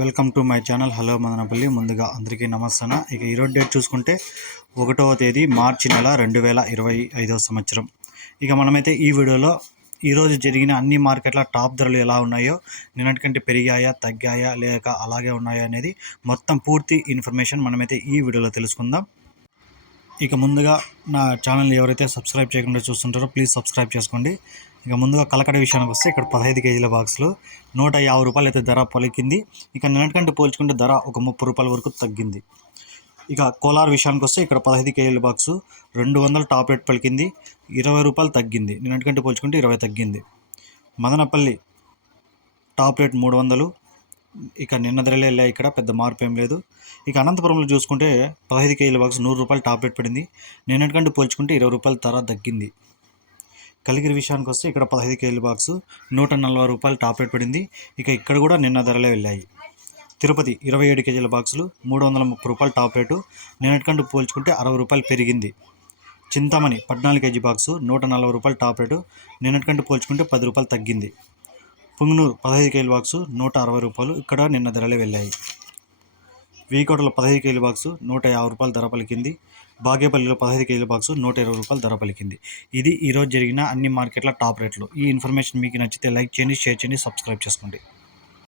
Welcome to my channel. Hello Madanapalle. ముందుగా అందరికీ నమస్తే ఇక ఈరోజు డేట్ చూసుకుంటే ఒకటవ తేదీ మార్చి నెల రెండు వేల ఇరవై ఐదవ సంవత్సరం. ఇక మనమైతే ఈ వీడియోలో ఈరోజు జరిగిన అన్ని మార్కెట్ల టాప్ ధరలు ఎలా ఉన్నాయో నిన్నటికంటే పెరిగాయా తగ్గాయా లేక అలాగే ఉన్నాయా అనేది మొత్తం పూర్తి ఇన్ఫర్మేషన్ మనమైతే ఈ వీడియోలో తెలుసుకుందాం. ఇక ముందుగా నా ఛానల్ ఎవరైతే సబ్స్క్రైబ్ చేయకుండా చూస్తుంటారో ప్లీజ్ సబ్స్క్రైబ్ చేసుకోండి. ఇక ముందుగా కలకడ విషయానికి వస్తే ఇక్కడ పదహైదు కేజీల బాక్స్లో నూట యాభై రూపాయలు అయితే ధర పలికింది. ఇక నిన్నటికంటే పోల్చుకుంటే ధర ఒక ముప్పై రూపాయల వరకు తగ్గింది. ఇక కోలార్ విషయానికి వస్తే ఇక్కడ పదహైదు కేజీల బాక్సు రెండు వందలు టాప్ రేట్ పలికింది. ఇరవై రూపాయలు తగ్గింది. నిన్నటికంటే పోల్చుకుంటే ఇరవై తగ్గింది. మదనపల్లి టాప్ రేట్ మూడు వందలు ఇక నిన్న ధరలే వెళ్ళాయి ఇక్కడ పెద్ద మార్పు ఏం లేదు. ఇక అనంతపురంలో చూసుకుంటే పదహైదు కేజీల బాక్స్ నూరు రూపాయలు టాప్ రేట్ పడింది. నిన్నటికంటే పోల్చుకుంటే ఇరవై రూపాయల ధర తగ్గింది. కలిగిరి విషయానికి వస్తే ఇక్కడ పదహైదు కేజీల బాక్స్ నూట నలభై రూపాయలు టాప్ రేట్ పడింది. ఇక ఇక్కడ కూడా నిన్న ధరలే వెళ్ళాయి. తిరుపతి ఇరవై ఏడు కేజీల బాక్సులు మూడు వందల ముప్పై రూపాయలు టాప్ రేటు. నిన్నటికంటే పోల్చుకుంటే అరవై రూపాయలు పెరిగింది. చింతామణి పద్నాలుగు కేజీ బాక్సు నూట నలభై రూపాయలు టాప్ రేటు. నిన్నటికంటే పోల్చుకుంటే పది రూపాయలు తగ్గింది. పుంగనూరు పదహైదు కేజీల బాక్సు నూట అరవై రూపాయలు ఇక్కడ నిన్న ధరలే వెళ్ళాయి. వీకోటలో పదహైదు కేజీల బాక్సు నూట యాభై రూపాయలు ధర పలికింది. బాగేపల్లిలో పదహైదు కేజీల బాక్సు నూట ఇరవై రూపాయలు ధర పలికింది. ఇది ఈరోజు జరిగిన అన్ని మార్కెట్ల టాప్ రేట్లు. ఈ ఇన్ఫర్మేషన్ మీకు నచ్చితే లైక్ చేయండి షేర్ చేయండి సబ్స్క్రైబ్ చేసుకోండి.